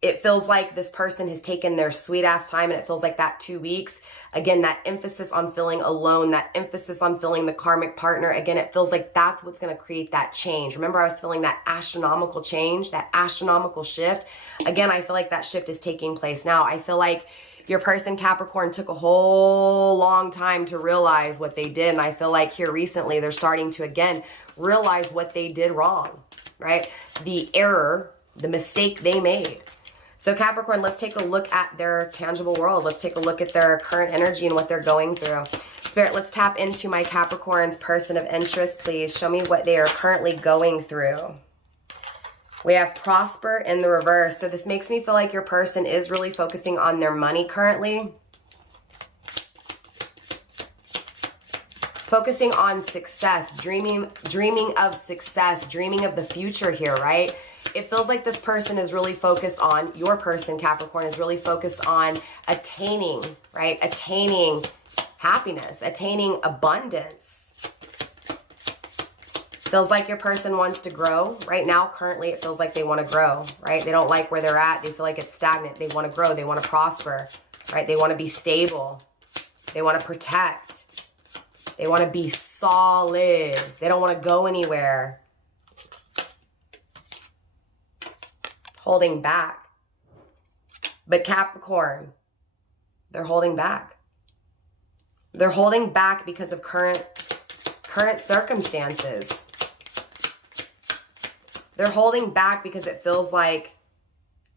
it feels like this person has taken their sweet ass time, and it feels like that 2 weeks, again, that emphasis on feeling alone, that emphasis on feeling the karmic partner, again, it feels like that's what's going to create that change. Remember, I was feeling that astronomical change, that astronomical shift. Again, I feel like that shift is taking place now. I feel like your person, Capricorn, took a whole long time to realize what they did, and I feel like here recently, they're starting to, again, realize what they did wrong, right? The error, the mistake they made. So Capricorn, let's take a look at their tangible world. Let's take a look at their current energy and what they're going through. Spirit, let's tap into my Capricorn's person of interest, please. Show me what they are currently going through. We have prosper in the reverse. So this makes me feel like your person is really focusing on their money currently. Focusing on success, dreaming of success, dreaming of the future here, right? It feels like this person is really focused on, your person, Capricorn, is really focused on attaining, right? Attaining happiness, attaining abundance. Feels like your person wants to grow. Right now, currently, it feels like they want to grow, right? They don't like where they're at. They feel like it's stagnant. They want to grow. They want to prosper, right? They want to be stable. They want to protect. They want to be solid. They don't want to go anywhere. Holding back. But Capricorn, they're holding back. They're holding back because of current circumstances. They're holding back because it feels like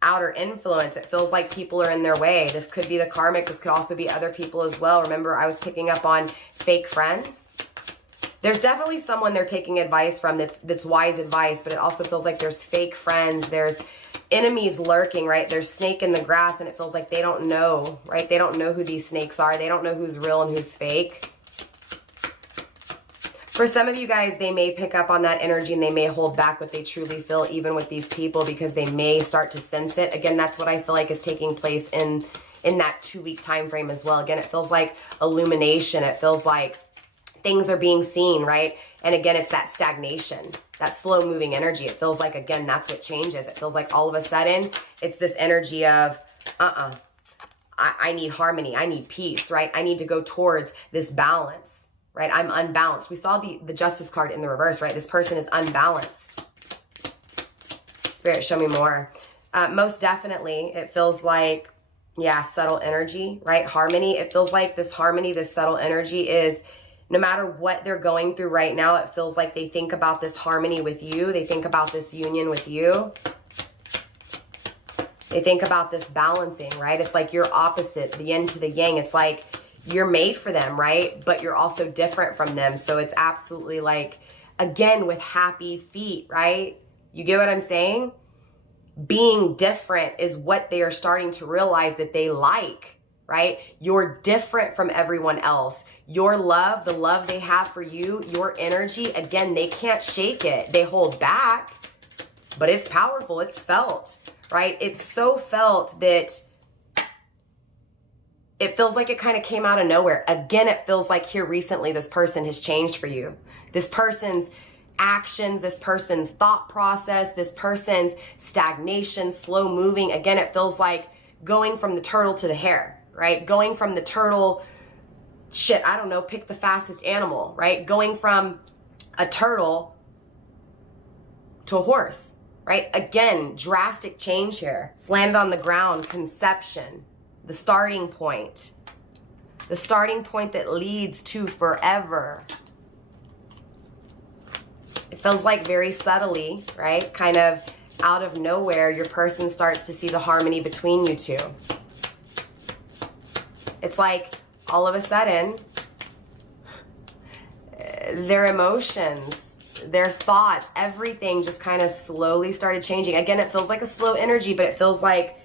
outer influence. It feels like people are in their way. This could be the karmic. This could also be other people as well. Remember, I was picking up on fake friends. There's definitely someone they're taking advice from that's wise advice, but it also feels like there's fake friends. There's enemies lurking, right? There's snake in the grass, and it feels like they don't know, right? They don't know who these snakes are. They don't know who's real and who's fake. For some of you guys, they may pick up on that energy and they may hold back what they truly feel even with these people because they may start to sense it. Again, that's what I feel like is taking place in that 2-week time frame as well. Again, it feels like illumination. It feels like things are being seen, right? And again, it's that stagnation, that slow moving energy. It feels like, again, that's what changes. It feels like all of a sudden it's this energy of, I need harmony. I need peace, right? I need to go towards this balance. Right? I'm unbalanced. We saw the Justice card in the reverse, right? This person is unbalanced. Spirit, show me more. Most definitely, it feels like, yeah, subtle energy, right? Harmony. It feels like this harmony, this subtle energy is, no matter what they're going through right now, it feels like they think about this harmony with you. They think about this union with you. They think about this balancing, right? It's like you're opposite, the yin to the yang. It's like, you're made for them, right? But you're also different from them. So it's absolutely like, again, with happy feet, right? You get what I'm saying? Being different is what they are starting to realize that they like, right? You're different from everyone else. Your love, the love they have for you, your energy, again, they can't shake it. They hold back, but it's powerful. It's felt, right? It's so felt that it feels like it kind of came out of nowhere. Again, it feels like here recently this person has changed for you. This person's actions, this person's thought process, this person's stagnation, slow moving. Again, it feels like going from the turtle to the hare, right? Going from the turtle, I don't know, pick the fastest animal, right? Going from a turtle to a horse, right? Again, drastic change here. It's landed on the ground, conception. The starting point that leads to forever. It feels like very subtly, right? Kind of out of nowhere, your person starts to see the harmony between you two. It's like all of a sudden, their emotions, their thoughts, everything just kind of slowly started changing. Again, it feels like a slow energy, but it feels like,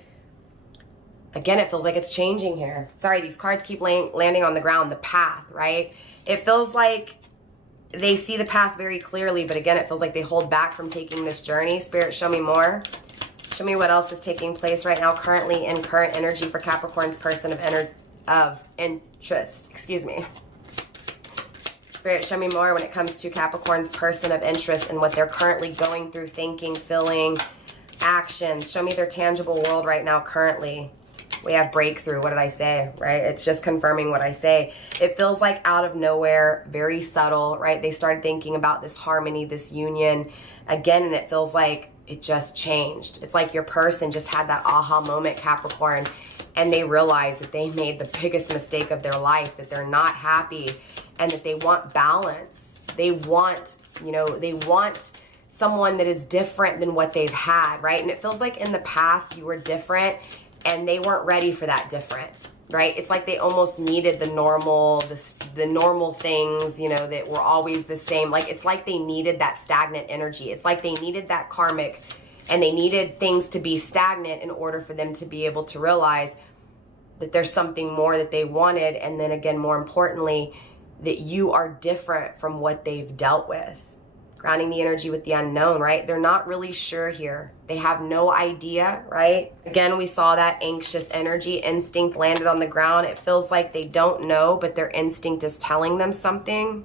again, it feels like it's changing here. Sorry, these cards keep landing on the ground. The path, right? It feels like they see the path very clearly, but again, it feels like they hold back from taking this journey. Spirit, show me more. Show me what else is taking place right now, currently in current energy for Capricorn's person of interest. Excuse me. Spirit, show me more when it comes to Capricorn's person of interest and what they're currently going through, thinking, feeling, actions. Show me their tangible world right now, currently. We have breakthrough. What did I say, right? It's just confirming what I say. It feels like out of nowhere, very subtle, right? They started thinking about this harmony, this union again, and it feels like it just changed. It's like your person just had that aha moment, Capricorn, and they realized that they made the biggest mistake of their life, that they're not happy, and that they want balance. They want, they want someone that is different than what they've had, right? And it feels like in the past you were different and they weren't ready for that different, right? It's like they almost needed the normal things, you know, that were always the same. Like, it's like they needed that stagnant energy. It's like they needed that karmic, and they needed things to be stagnant in order for them to be able to realize that there's something more that they wanted. And then again, more importantly, that you are different from what they've dealt with. Grounding the energy with the unknown, right? They're not really sure here. They have no idea, right? Again, we saw that anxious energy. Instinct landed on the ground. It feels like they don't know, but their instinct is telling them something.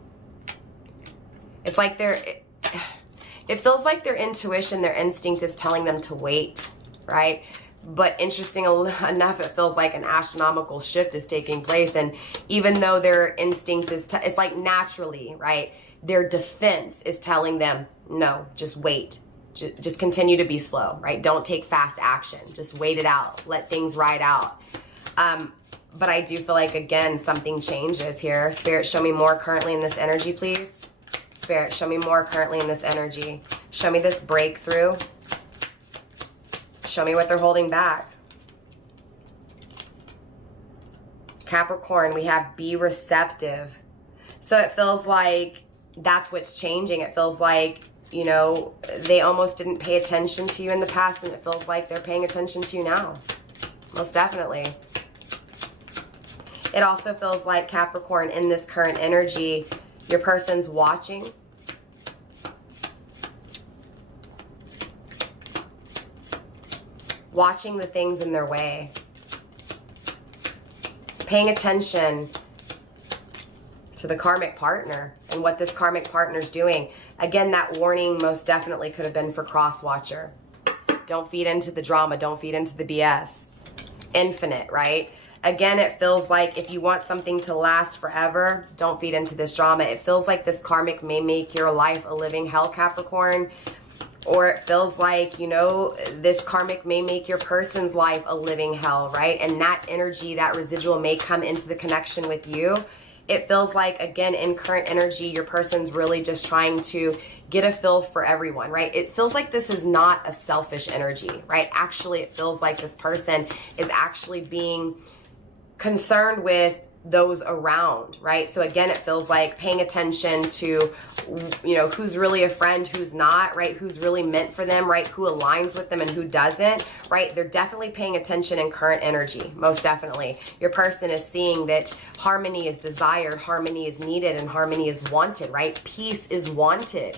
It's like it feels like their intuition, their instinct is telling them to wait, right? But interesting enough, it feels like an astronomical shift is taking place. And even though their instinct is, it's like naturally, right? Their defense is telling them, no, just wait. Just continue to be slow, right? Don't take fast action. Just wait it out. Let things ride out. But I do feel like, again, something changes here. Spirit, show me more currently in this energy, please. Spirit, show me more currently in this energy. Show me this breakthrough. Show me what they're holding back. Capricorn, we have be receptive. So it feels like that's what's changing. It feels like, you know, they almost didn't pay attention to you in the past, and it feels like they're paying attention to you now. Most definitely. It also feels like, Capricorn, in this current energy, your person's watching. Watching the things in their way. Paying attention to the karmic partner and what this karmic partner's doing. Again, that warning most definitely could have been for cross-watcher. Don't feed into the drama. Don't feed into the BS. Infinite, right? Again, it feels like if you want something to last forever, don't feed into this drama. It feels like this karmic may make your life a living hell, Capricorn. Or it feels like, you know, this karmic may make your person's life a living hell, right? And that energy, that residual may come into the connection with you. It feels like, again, in current energy, your person's really just trying to get a feel for everyone, right? It feels like this is not a selfish energy, right? Actually, it feels like this person is actually being concerned with those around, right? So again, it feels like paying attention to, you know, who's really a friend, who's not, right? Who's really meant for them, right? Who aligns with them and who doesn't, right? They're definitely paying attention in current energy, most definitely. Your person is seeing that harmony is desired, harmony is needed, and harmony is wanted, right? Peace is wanted.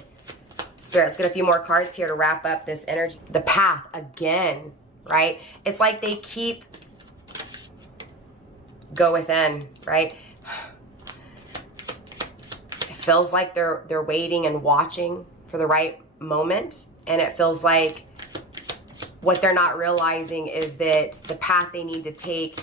Spirit, let's get a few more cards here to wrap up this energy. The Path, again, right? It's like they keep go within, right? It feels like they're waiting and watching for the right moment, and it feels like what they're not realizing is that the path they need to take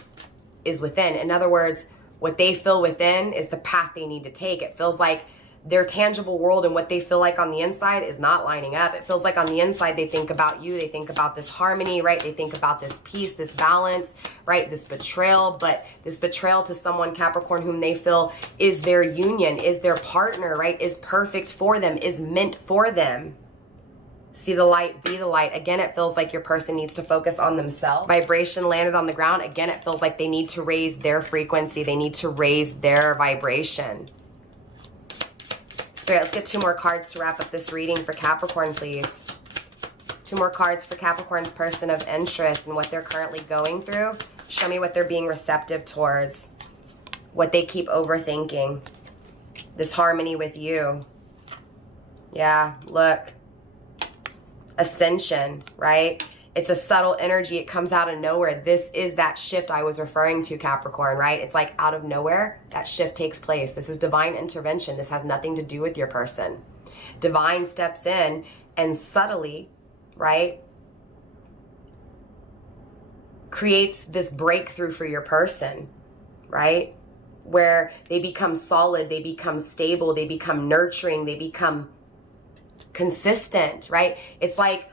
is within. In other words, what they feel within is the path they need to take. It feels like their tangible world and what they feel like on the inside is not lining up. It feels like on the inside they think about you, they think about this harmony, right? They think about this peace, this balance, right? This betrayal, but this betrayal to someone, Capricorn, whom they feel is their union, is their partner, right? Is perfect for them, is meant for them. See the light, be the light. Again, it feels like your person needs to focus on themselves. Vibration landed on the ground. Again, it feels like they need to raise their frequency. They need to raise their vibration. Spirit, let's get 2 more cards to wrap up this reading for Capricorn, please. 2 more cards for Capricorn's person of interest and what they're currently going through. Show me what they're being receptive towards, what they keep overthinking. This harmony with you. Yeah, look. Ascension, right? It's a subtle energy. It comes out of nowhere. This is that shift I was referring to, Capricorn, right? It's like out of nowhere, that shift takes place. This is divine intervention. This has nothing to do with your person. Divine steps in and subtly, right, creates this breakthrough for your person, right? Where they become solid, they become stable, they become nurturing, they become consistent, right? It's like,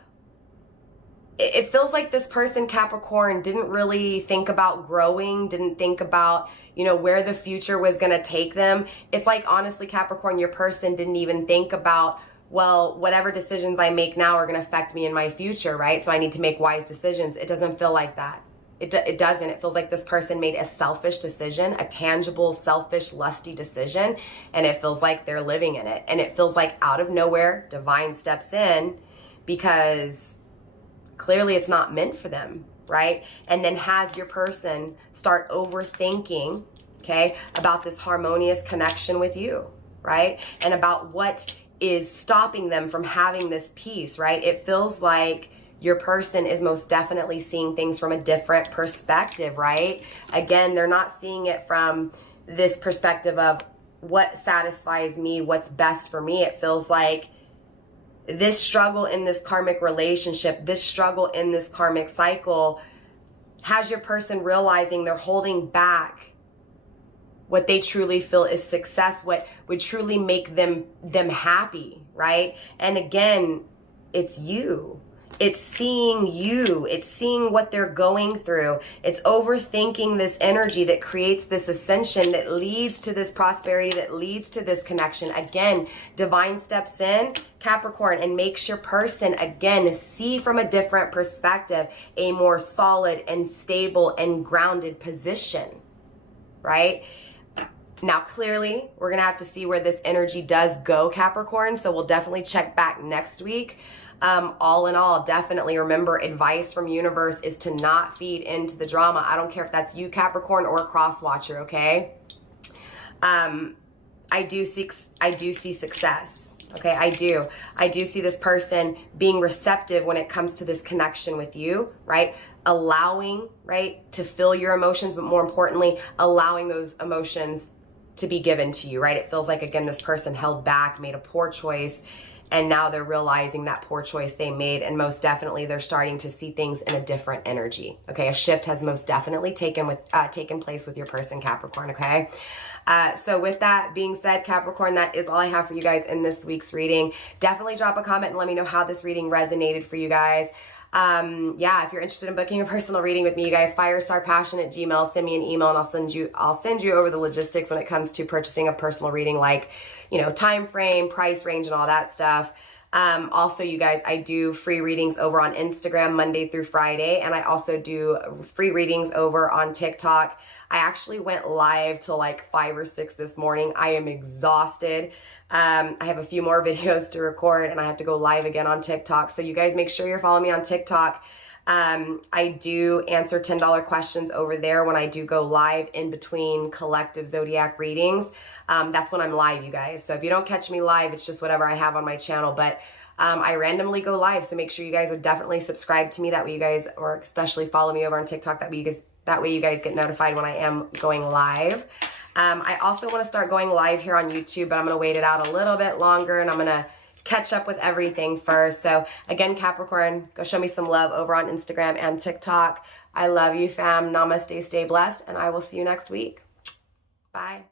it feels like this person, Capricorn, didn't really think about growing, didn't think about, you know, where the future was going to take them. It's like, honestly, Capricorn, your person didn't even think about well, whatever decisions I make now are going to affect me in my future, right? So I need to make wise decisions. It doesn't feel like that. It doesn't. It feels like this person made a selfish decision, a tangible, selfish, lusty decision, and it feels like they're living in it. And it feels like out of nowhere, divine steps in because clearly it's not meant for them, right? And then has your person start overthinking, okay, about this harmonious connection with you, right? And about what is stopping them from having this peace, right? It feels like your person is most definitely seeing things from a different perspective, right? Again, they're not seeing it from this perspective of what satisfies me, what's best for me. It feels like this struggle in this karmic relationship, this struggle in this karmic cycle has your person realizing they're holding back what they truly feel is success, what would truly make them happy, right? And again, it's you. It's seeing you. It's seeing what they're going through. It's overthinking this energy that creates this ascension that leads to this prosperity, that leads to this connection. Again, divine steps in, Capricorn, and makes your person, again, see from a different perspective, a more solid and stable and grounded position, right? Now, clearly, we're going to have to see where this energy does go, Capricorn. So we'll definitely check back next week. All in all, definitely remember, advice from universe is to not feed into the drama. I don't care if that's you, Capricorn, or a cross watcher, okay? I do see success. Okay, I do see this person being receptive when it comes to this connection with you, right? Allowing, right, to feel your emotions, but more importantly, allowing those emotions to be given to you, right? It feels like, again, this person held back, made a poor choice, and now they're realizing that poor choice they made, and most definitely they're starting to see things in a different energy, okay? A shift has most definitely taken place with your person, Capricorn, okay? So with that being said, Capricorn, that is all I have for you guys in this week's reading. Definitely drop a comment and let me know how this reading resonated for you guys. Yeah, if you're interested in booking a personal reading with me, you guys, Firestarpassion@gmail.com, send me an email and I'll send you over the logistics when it comes to purchasing a personal reading, like, you know, time frame, price range, and all that stuff. Also, you guys, I do free readings over on Instagram Monday through Friday, and I also do free readings over on TikTok. I actually went live till like 5 or 6 this morning. I am exhausted. I have a few more videos to record and I have to go live again on TikTok. So you guys make sure you're following me on TikTok. I do answer $10 questions over there when I do go live in between collective zodiac readings. That's when I'm live, you guys. So if you don't catch me live, it's just whatever I have on my channel. But I randomly go live, so make sure you guys are definitely subscribed to me. That way you guys, or especially follow me over on TikTok. That way you guys get notified when I am going live. I also want to start going live here on YouTube, but I'm going to wait it out a little bit longer, and I'm going to catch up with everything first. So again, Capricorn, go show me some love over on Instagram and TikTok. I love you, fam. Namaste, stay blessed, and I will see you next week. Bye.